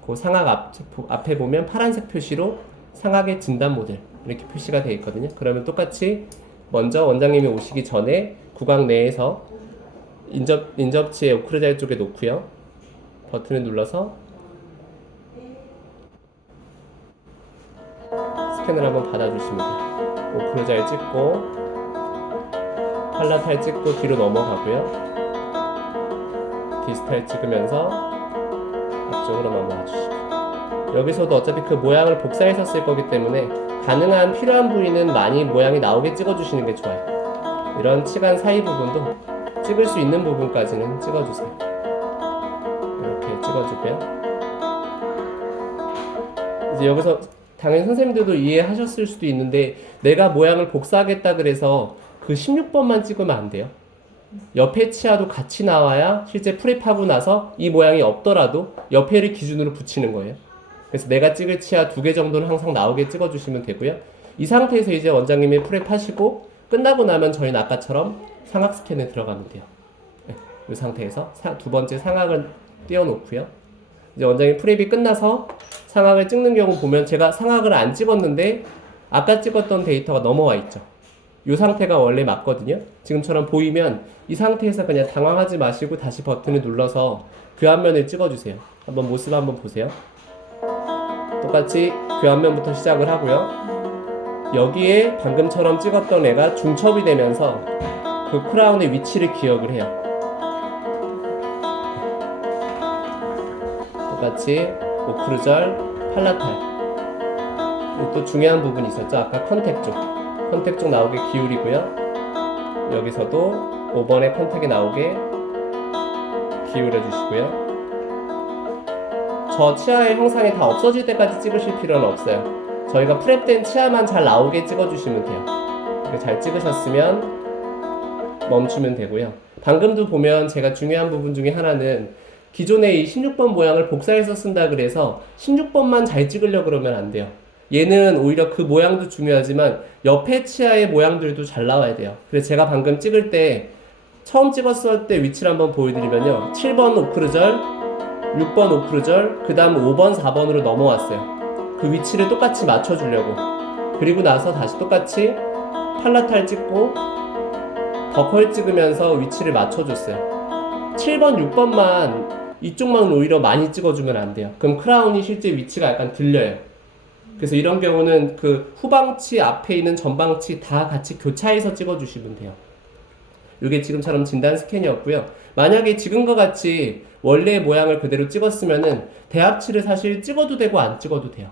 그 상악 앞에 보면 파란색 표시로 상악의 진단 모델 이렇게 표시가 되어 있거든요. 그러면 똑같이 먼저 원장님이 오시기 전에 구강 내에서 인접치에 오크루자일 쪽에 놓고요. 버튼을 눌러서 스캔을 한번 받아주시면 돼요. 오크루자일 찍고 팔라탈 찍고 뒤로 넘어가고요. 디스탈 찍으면서 앞쪽으로 넘어가 주시고 여기서도 어차피 그 모양을 복사해서 쓸 거기 때문에 가능한 필요한 부위는 많이 모양이 나오게 찍어주시는 게 좋아요. 이런 치간 사이 부분도 찍을 수 있는 부분까지는 찍어주세요. 이렇게 찍어주고요. 이제 여기서 당연히 선생님들도 이해하셨을 수도 있는데 내가 모양을 복사하겠다 그래서 그 16번만 찍으면 안 돼요. 옆에 치아도 같이 나와야 실제 프랩하고 나서 이 모양이 없더라도 옆에를 기준으로 붙이는 거예요. 그래서 내가 찍을 치아 2개 정도는 항상 나오게 찍어주시면 되고요. 이 상태에서 이제 원장님이 프랩하시고 끝나고 나면 저희는 아까처럼 상악 스캔에 들어가면 돼요. 네, 이 상태에서 두 번째 상악을 띄워놓고요. 이제 원장님 프랩이 끝나서 상악을 찍는 경우 보면 제가 상악을 안 찍었는데 아까 찍었던 데이터가 넘어와 있죠. 이 상태가 원래 맞거든요. 지금처럼 보이면 이 상태에서 그냥 당황하지 마시고 다시 버튼을 눌러서 교환면을 찍어주세요. 한번 모습 한번 보세요. 똑같이 교환면부터 시작을 하고요. 여기에 방금처럼 찍었던 애가 중첩이 되면서 그 크라운의 위치를 기억을 해요. 똑같이 오크루절, 팔라탈. 또 중요한 부분이 있었죠. 아까 컨택 쪽. 컨택 쪽 나오게 기울이고요. 여기서도 5번의 컨택이 나오게 기울여 주시고요. 저 치아의 형상이 다 없어질 때까지 찍으실 필요는 없어요. 저희가 프랩된 치아만 잘 나오게 찍어주시면 돼요. 이렇게 잘 찍으셨으면 멈추면 되고요. 방금도 보면 제가 중요한 부분 중에 하나는 기존에 이 16번 모양을 복사해서 쓴다 그래서 16번만 잘 찍으려고 그러면 안 돼요. 얘는 오히려 그 모양도 중요하지만 옆에 치아의 모양들도 잘 나와야 돼요. 그래서 제가 방금 찍을 때 처음 찍었을 때 위치를 한번 보여드리면요. 7번 오크루절, 6번 오크루절, 그 다음 5번, 4번으로 넘어왔어요. 그 위치를 똑같이 맞춰주려고. 그리고 나서 다시 똑같이 팔라탈 찍고 버컬 찍으면서 위치를 맞춰줬어요. 7번, 6번만 이쪽만 오히려 많이 찍어주면 안 돼요. 그럼 크라운이 실제 위치가 약간 들려요. 그래서 이런 경우는 그 후방치 앞에 있는 전방치 다 같이 교차해서 찍어주시면 돼요. 이게 지금처럼 진단 스캔이었고요. 만약에 지금과 같이 원래의 모양을 그대로 찍었으면은 대합치를 사실 찍어도 되고 안 찍어도 돼요.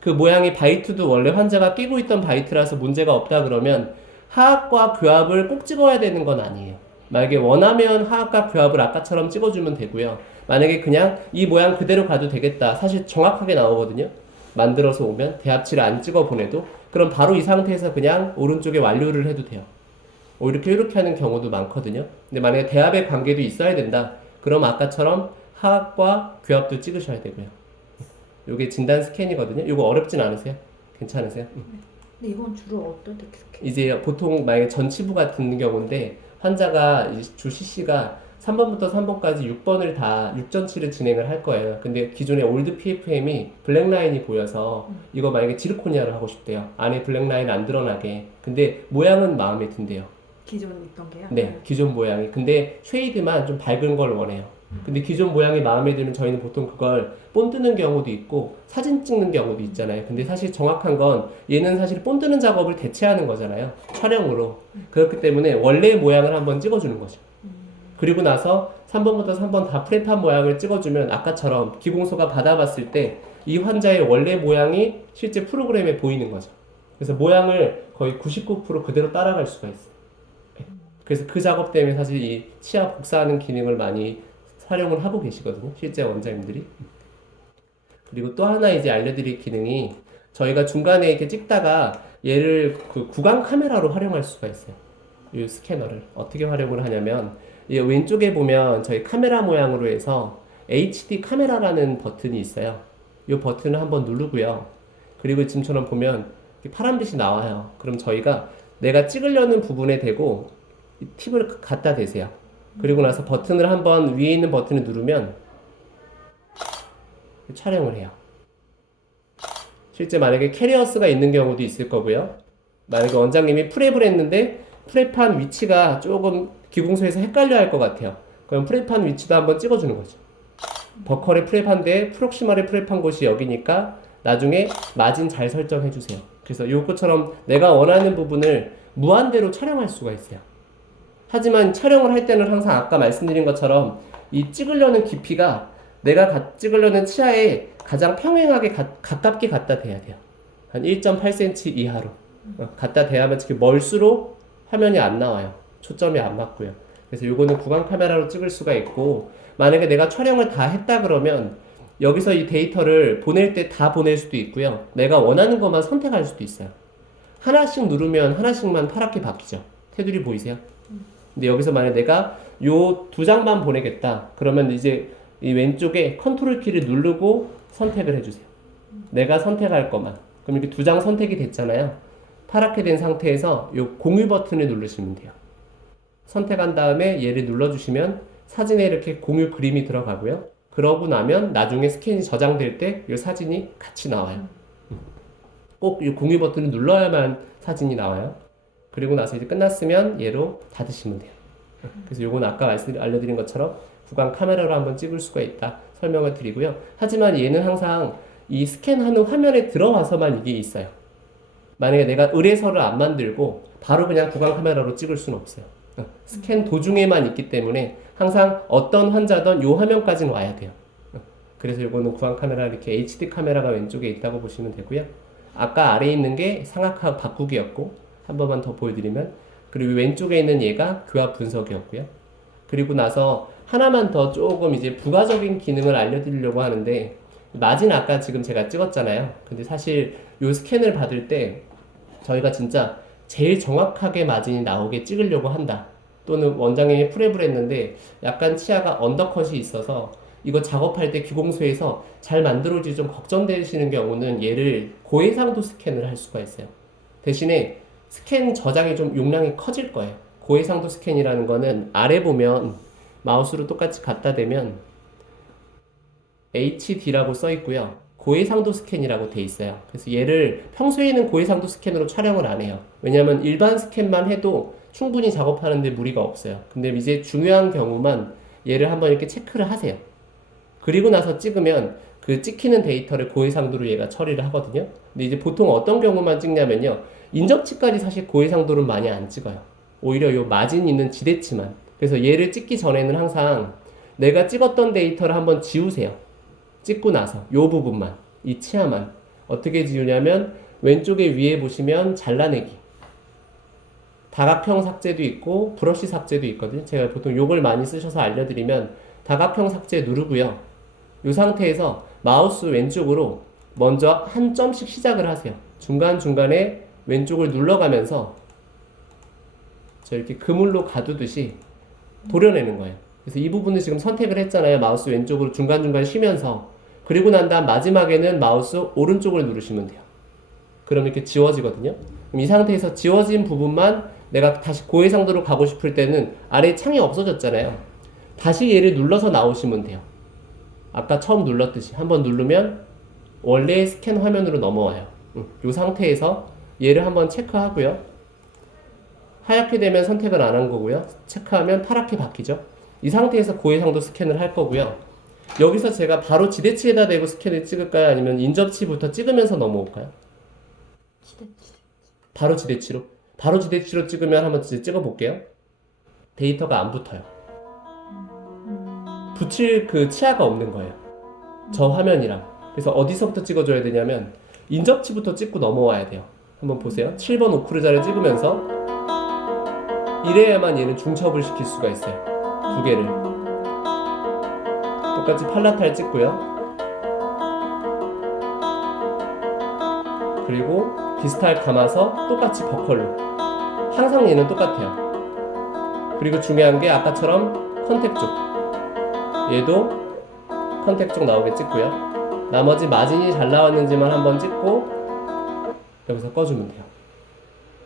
그 모양이 바이트도 원래 환자가 끼고 있던 바이트라서 문제가 없다 그러면 하악과 교합을 꼭 찍어야 되는 건 아니에요. 만약에 원하면 하악과 교합을 아까처럼 찍어주면 되고요. 만약에 그냥 이 모양 그대로 가도 되겠다. 사실 정확하게 나오거든요. 만들어서 오면 대합치를 안 찍어 보내도 그럼 바로 이 상태에서 그냥 오른쪽에 완료를 해도 돼요. 이렇게 하는 경우도 많거든요. 근데 만약에 대합의 관계도 있어야 된다. 그럼 아까처럼 하악과 교합도 찍으셔야 되고요. 이게 진단 스캔이거든요. 이거 어렵진 않으세요? 괜찮으세요? 근데 이건 주로 어떨 때 스캔? 이제 보통 만약에 전치부 같은 경우인데 환자가 주 CC가 3번부터 3번까지 6번을 다 6전치를 진행을 할 거예요. 근데 기존의 올드 PFM이 블랙라인이 보여서 이거 만약에 지르코니아를 하고 싶대요. 안에 블랙라인 안 드러나게. 근데 모양은 마음에 든대요. 기존 있던 게요? 네, 기존 모양이. 근데 쉐이드만 좀 밝은 걸 원해요. 근데 기존 모양이 마음에 들면 저희는 보통 그걸 본 뜨는 경우도 있고 사진 찍는 경우도 있잖아요. 근데 사실 정확한 건 얘는 사실 본 뜨는 작업을 대체하는 거잖아요. 촬영으로. 그렇기 때문에 원래의 모양을 한번 찍어주는 거죠. 그리고 나서 3번부터 3번 다 프랩한 모양을 찍어주면 아까처럼 기공소가 받아봤을 때 이 환자의 원래 모양이 실제 프로그램에 보이는 거죠. 그래서 모양을 거의 99% 그대로 따라갈 수가 있어요. 그래서 그 작업 때문에 사실 이 치아 복사하는 기능을 많이 활용을 하고 계시거든요. 실제 원장님들이. 그리고 또 하나 이제 알려드릴 기능이 저희가 중간에 이렇게 찍다가 얘를 그 구강 카메라로 활용할 수가 있어요. 이 스캐너를. 어떻게 활용을 하냐면 이 왼쪽에 보면 저희 카메라 모양으로 해서 HD 카메라라는 버튼이 있어요. 이 버튼을 한번 누르고요. 그리고 지금처럼 보면 파란빛이 나와요. 그럼 저희가 내가 찍으려는 부분에 대고 이 팁을 갖다 대세요. 그리고 나서 버튼을 한번 위에 있는 버튼을 누르면 촬영을 해요. 실제 만약에 캐리어스가 있는 경우도 있을 거고요. 만약에 원장님이 프랩을 했는데 프랩한 위치가 조금 기공소에서 헷갈려 할 것 같아요. 그럼 프랩한 위치도 한번 찍어주는 거죠. 버컬에 프랩한데 프록시멀에 프랩한 곳이 여기니까 나중에 마진 잘 설정해 주세요. 그래서 이것처럼 내가 원하는 부분을 무한대로 촬영할 수가 있어요. 하지만 촬영을 할 때는 항상 아까 말씀드린 것처럼 이 찍으려는 깊이가 내가 찍으려는 치아에 가장 평행하게 가깝게 갖다 대야 돼요. 한 1.8cm 이하로 갖다 대야만 멀수록 화면이 안 나와요. 초점이 안 맞고요. 그래서 요거는 구강 카메라로 찍을 수가 있고 만약에 내가 촬영을 다 했다 그러면 여기서 이 데이터를 보낼 때 다 보낼 수도 있고요. 내가 원하는 것만 선택할 수도 있어요. 하나씩 누르면 하나씩만 파랗게 바뀌죠. 테두리 보이세요? 근데 여기서 만약 내가 요 2장만 보내겠다. 그러면 이제 이 왼쪽에 컨트롤 키를 누르고 선택을 해주세요. 내가 선택할 것만. 그럼 이렇게 2장 선택이 됐잖아요. 파랗게 된 상태에서 요 공유 버튼을 누르시면 돼요. 선택한 다음에 얘를 눌러주시면 사진에 이렇게 공유 그림이 들어가고요. 그러고 나면 나중에 스캔이 저장될 때 이 사진이 같이 나와요. 꼭 이 공유 버튼을 눌러야만 사진이 나와요. 그리고 나서 이제 끝났으면 얘로 닫으시면 돼요. 그래서 요건 아까 알려드린 것처럼 구강 카메라로 한번 찍을 수가 있다 설명을 드리고요. 하지만 얘는 항상 이 스캔하는 화면에 들어와서만 이게 있어요. 만약에 내가 의뢰서를 안 만들고 바로 그냥 구강 카메라로 찍을 수는 없어요. 스캔 도중에만 있기 때문에 항상 어떤 환자든 요 화면까지는 와야 돼요. 그래서 요거는 구강 카메라 이렇게 HD 카메라가 왼쪽에 있다고 보시면 되고요. 아까 아래에 있는 게 상악하 바꾸기였고 한 번만 더 보여드리면 그리고 왼쪽에 있는 얘가 교합 분석이었고요. 그리고 나서 하나만 더 조금 이제 부가적인 기능을 알려드리려고 하는데 마진 아까 지금 제가 찍었잖아요. 근데 사실 요 스캔을 받을 때 저희가 진짜 제일 정확하게 마진이 나오게 찍으려고 한다. 또는 원장님이 프랩을 했는데 약간 치아가 언더컷이 있어서 이거 작업할 때 기공소에서 잘 만들어질지 좀 걱정되시는 경우는 얘를 고해상도 스캔을 할 수가 있어요. 대신에 스캔 저장이 좀 용량이 커질 거예요. 고해상도 스캔이라는 거는 아래 보면 마우스로 똑같이 갖다 대면 HD라고 써 있고요. 고해상도 스캔이라고 돼 있어요. 그래서 얘를 평소에는 고해상도 스캔으로 촬영을 안 해요. 왜냐하면 일반 스캔만 해도 충분히 작업하는데 무리가 없어요. 근데 이제 중요한 경우만 얘를 한번 이렇게 체크를 하세요. 그리고 나서 찍으면 그 찍히는 데이터를 고해상도로 얘가 처리를 하거든요. 근데 이제 보통 어떤 경우만 찍냐면요. 인접치까지 사실 고해상도를 많이 안 찍어요. 오히려 요 마진 있는 지대치만. 그래서 얘를 찍기 전에는 항상 내가 찍었던 데이터를 한번 지우세요. 찍고 나서 요 부분만, 이 치아만 어떻게 지우냐면 왼쪽에 위에 보시면 잘라내기, 다각형 삭제도 있고 브러쉬 삭제도 있거든요. 제가 보통 요걸 많이 쓰셔서 알려드리면 다각형 삭제 누르고요. 이 상태에서 마우스 왼쪽으로 먼저 한 점씩 시작을 하세요. 중간중간에 왼쪽을 눌러가면서 저 이렇게 그물로 가두듯이 도려내는 거예요. 그래서 이 부분을 지금 선택을 했잖아요. 마우스 왼쪽으로 중간중간 쉬면서. 그리고 난 다음 마지막에는 마우스 오른쪽을 누르시면 돼요. 그럼 이렇게 지워지거든요. 그럼 이 상태에서 지워진 부분만 내가 다시 고해상도로 가고 싶을 때는 아래 창이 없어졌잖아요. 다시 얘를 눌러서 나오시면 돼요. 아까 처음 눌렀듯이 한번 누르면 원래 스캔 화면으로 넘어와요. 이 상태에서 얘를 한번 체크하고요. 하얗게 되면 선택을 안 한 거고요. 체크하면 파랗게 바뀌죠. 이 상태에서 고해상도 스캔을 할 거고요. 여기서 제가 바로 지대치에다 대고 스캔을 찍을까요? 아니면 인접치부터 찍으면서 넘어올까요? 바로 지대치로. 바로 지대치로 찍으면 한번 찍어 볼게요. 데이터가 안 붙어요. 붙일 그 치아가 없는 거예요. 저 화면이랑. 그래서 어디서부터 찍어줘야 되냐면 인접치부터 찍고 넘어와야 돼요. 한번 보세요. 7번 오크루자를 찍으면서 이래야만 얘는 중첩을 시킬 수가 있어요. 두 개를. 똑같이 팔라탈 찍고요. 그리고 디스탈 감아서 똑같이 버컬로. 항상 얘는 똑같아요. 그리고 중요한 게 아까처럼 컨택 쪽. 얘도 컨택 쪽 나오게 찍고요. 나머지 마진이 잘 나왔는지만 한번 찍고 여기서 꺼주면 돼요.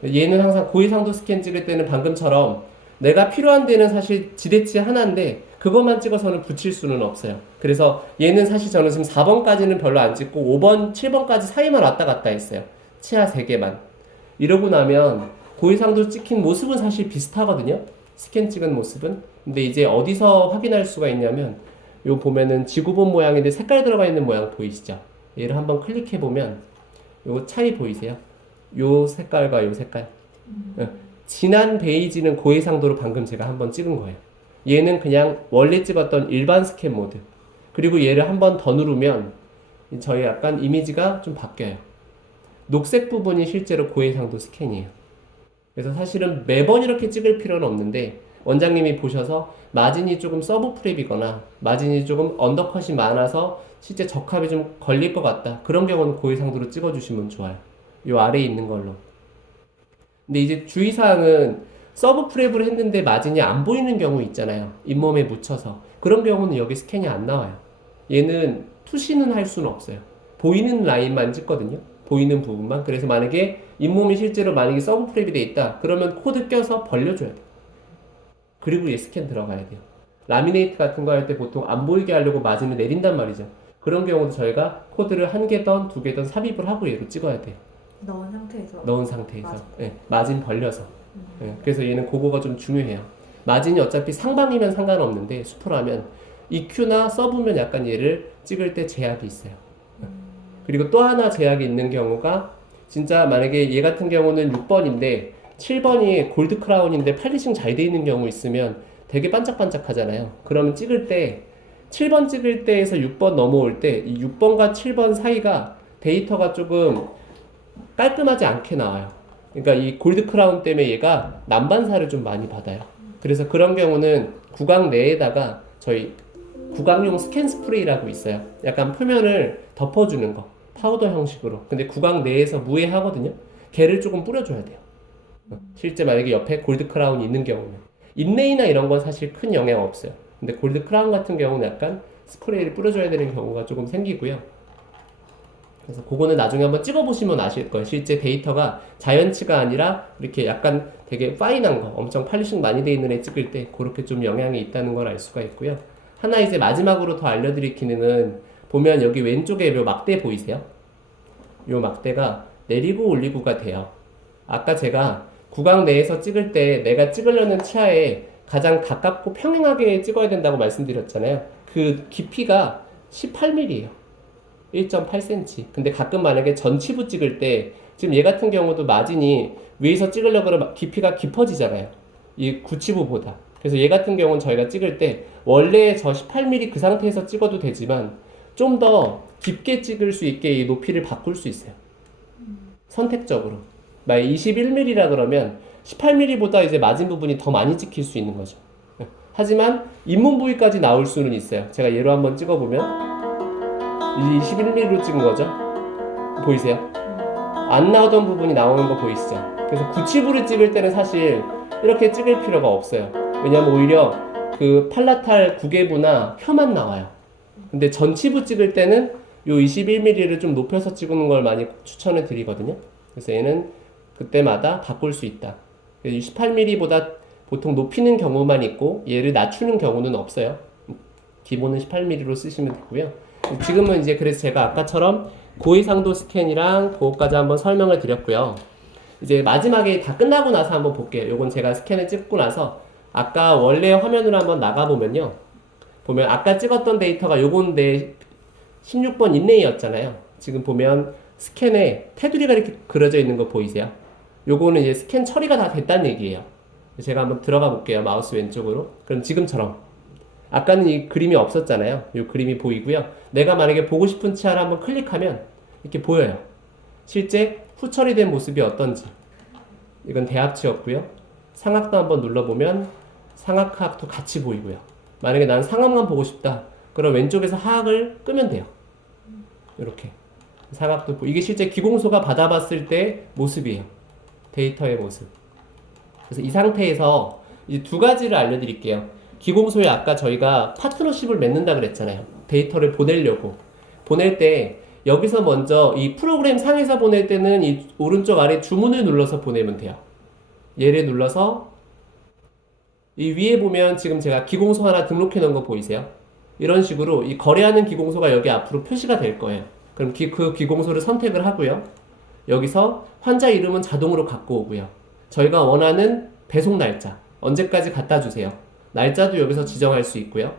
얘는 항상 고해상도 스캔 찍을 때는 방금처럼 내가 필요한 데는 사실 지대치 하나인데 그것만 찍어서는 붙일 수는 없어요. 그래서 얘는 사실 저는 지금 4번까지는 별로 안 찍고 5번, 7번까지 사이만 왔다 갔다 했어요. 치아 3개만. 이러고 나면 고해상도 찍힌 모습은 사실 비슷하거든요. 스캔 찍은 모습은. 근데 이제 어디서 확인할 수가 있냐면 요 보면은 지구본 모양인데 색깔 들어가 있는 모양 보이시죠? 얘를 한번 클릭해 보면 요 차이 보이세요? 요 색깔과 요 색깔. 진한 베이지는 고해상도로 방금 제가 한번 찍은 거예요. 얘는 그냥 원래 찍었던 일반 스캔 모드. 그리고 얘를 한번 더 누르면 저희 약간 이미지가 좀 바뀌어요. 녹색 부분이 실제로 고해상도 스캔이에요. 그래서 사실은 매번 이렇게 찍을 필요는 없는데 원장님이 보셔서 마진이 조금 서브 프랩이거나 마진이 조금 언더컷이 많아서 실제 적합이 좀 걸릴 것 같다. 그런 경우는 고해상도로 찍어주시면 좋아요. 요 아래에 있는 걸로. 근데 이제 주의사항은 서브 프랩을 했는데 마진이 안 보이는 경우 있잖아요. 잇몸에 묻혀서. 그런 경우는 여기 스캔이 안 나와요. 얘는 투시는 할 수는 없어요. 보이는 라인만 찍거든요. 보이는 부분만. 그래서 만약에 잇몸이 실제로 만약에 서브 프랩이 돼 있다. 그러면 코드 껴서 벌려줘야 돼요. 그리고 얘 스캔 들어가야 돼요. 라미네이트 같은 거 할 때 보통 안 보이게 하려고 마진을 내린단 말이죠. 그런 경우도 저희가 코드를 1개든 2개든 삽입을 하고 얘로 찍어야 돼요. 넣은 상태에서 예, 마진 벌려서 예, 그래서 얘는 그거가 좀 중요해요. 마진이 어차피 상방이면 상관없는데 수포라면 EQ나 서브면 약간 얘를 찍을 때 제약이 있어요. 그리고 또 하나 제약이 있는 경우가 진짜 만약에 얘 같은 경우는 6번인데 7번이 골드 크라운인데 팔리싱 잘 돼 있는 경우 있으면 되게 반짝반짝 하잖아요. 그러면 찍을 때 7번 찍을 때에서 6번 넘어올 때 이 6번과 7번 사이가 데이터가 조금 깔끔하지 않게 나와요. 그러니까 이 골드 크라운 때문에 얘가 난반사를 좀 많이 받아요. 그래서 그런 경우는 구강 내에다가 저희 구강용 스캔 스프레이라고 있어요. 약간 표면을 덮어주는 거. 파우더 형식으로. 근데 구강 내에서 무해하거든요. 걔를 조금 뿌려줘야 돼요. 실제 만약에 옆에 골드 크라운이 있는 경우는. 인레이나 이런 건 사실 큰 영향 없어요. 근데 골드 크라운 같은 경우는 약간 스프레이를 뿌려줘야 되는 경우가 조금 생기고요. 그래서 그거는 나중에 한번 찍어보시면 아실 거예요. 실제 데이터가 자연치가 아니라 이렇게 약간 되게 파인한 거, 엄청 팔리싱 많이 돼 있는 애 찍을 때 그렇게 좀 영향이 있다는 걸 알 수가 있고요. 하나 이제 마지막으로 더 알려드릴 기능은 보면 여기 왼쪽에 요 막대 보이세요? 요 막대가 내리고 올리고가 돼요. 아까 제가 구강 내에서 찍을 때 내가 찍으려는 치아에 가장 가깝고 평행하게 찍어야 된다고 말씀드렸잖아요. 그 깊이가 18mm예요. 1.8cm. 근데 가끔 만약에 전치부 찍을 때 지금 얘 같은 경우도 마진이 위에서 찍으려고 그러면 깊이가 깊어지잖아요. 이 구치부보다. 그래서 얘 같은 경우는 저희가 찍을 때 원래 저 18mm 그 상태에서 찍어도 되지만 좀 더 깊게 찍을 수 있게 이 높이를 바꿀 수 있어요. 선택적으로. 만약 21mm라 그러면 18mm보다 이제 마진 부분이 더 많이 찍힐 수 있는 거죠. 하지만 잇몸 부위까지 나올 수는 있어요. 제가 얘로 한번 찍어보면 21mm로 찍은 거죠. 보이세요? 안 나오던 부분이 나오는 거 보이시죠? 그래서 구치부를 찍을 때는 사실 이렇게 찍을 필요가 없어요. 왜냐면 오히려 그 팔라탈 구개부나 혀만 나와요. 근데 전치부 찍을 때는 요 21mm를 좀 높여서 찍는 걸 많이 추천을 드리거든요. 그래서 얘는 그때마다 바꿀 수 있다. 18mm보다 보통 높이는 경우만 있고 얘를 낮추는 경우는 없어요. 기본은 18mm로 쓰시면 되고요. 지금은 이제 그래서 제가 아까처럼 고해상도 스캔이랑 그것까지 한번 설명을 드렸고요. 이제 마지막에 다 끝나고 나서 한번 볼게요. 요건 제가 스캔을 찍고 나서 아까 원래 화면으로 한번 나가보면요. 보면 아까 찍었던 데이터가 요건데 16번 인레이였잖아요. 지금 보면 스캔에 테두리가 이렇게 그려져 있는 거 보이세요? 요거는 이제 스캔 처리가 다 됐다는 얘기예요. 제가 한번 들어가 볼게요. 마우스 왼쪽으로. 그럼 지금처럼. 아까는 이 그림이 없었잖아요. 이 그림이 보이고요. 내가 만약에 보고 싶은 치아를 한번 클릭하면 이렇게 보여요. 실제 후처리된 모습이 어떤지. 이건 대합치였고요. 상악도 한번 눌러보면 상악하악도 같이 보이고요. 만약에 난 상악만 보고 싶다. 그럼 왼쪽에서 하악을 끄면 돼요. 이렇게. 상악도 이게 실제 기공소가 받아봤을 때 모습이에요. 데이터의 모습. 그래서 이 상태에서 이제 두 가지를 알려드릴게요. 기공소에 아까 저희가 파트너십을 맺는다 그랬잖아요. 데이터를 보내려고. 보낼 때 여기서 먼저 이 프로그램 상에서 보낼 때는 이 오른쪽 아래 주문을 눌러서 보내면 돼요. 얘를 눌러서 이 위에 보면 지금 제가 기공소 하나 등록해 놓은 거 보이세요? 이런 식으로 이 거래하는 기공소가 여기 앞으로 표시가 될 거예요. 그럼 그 기공소를 선택을 하고요. 여기서 환자 이름은 자동으로 갖고 오고요. 저희가 원하는 배송 날짜 언제까지 갖다 주세요. 날짜도 여기서 지정할 수 있고요.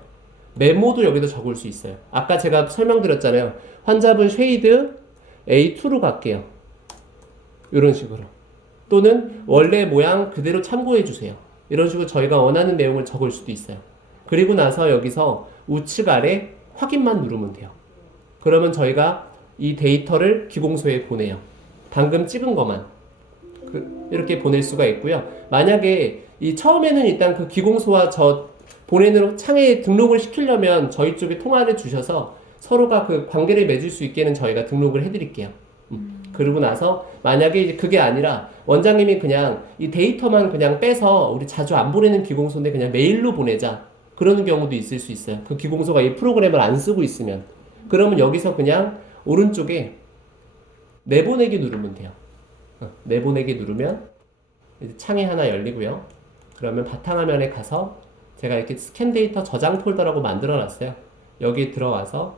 메모도 여기도 적을 수 있어요. 아까 제가 설명드렸잖아요. 환자분 쉐이드 A2로 갈게요. 이런 식으로. 또는 원래 모양 그대로 참고해 주세요. 이런 식으로 저희가 원하는 내용을 적을 수도 있어요. 그리고 나서 여기서 우측 아래 확인만 누르면 돼요. 그러면 저희가 이 데이터를 기공소에 보내요. 방금 찍은 것만. 이렇게 보낼 수가 있고요. 만약에 이 처음에는 일단 그 기공소와 저 보내는 창에 등록을 시키려면 저희 쪽에 통화를 주셔서 서로가 그 관계를 맺을 수 있게는 저희가 등록을 해드릴게요. 그러고 나서 만약에 이제 그게 아니라 원장님이 그냥 이 데이터만 그냥 빼서 우리 자주 안 보내는 기공소인데 그냥 메일로 보내자. 그러는 경우도 있을 수 있어요. 그 기공소가 이 프로그램을 안 쓰고 있으면. 그러면 여기서 그냥 오른쪽에 내보내기 누르면 돼요. 내보내기 누르면 이제 창이 하나 열리고요. 그러면 바탕화면에 가서 제가 이렇게 스캔 데이터 저장 폴더라고 만들어 놨어요. 여기 들어와서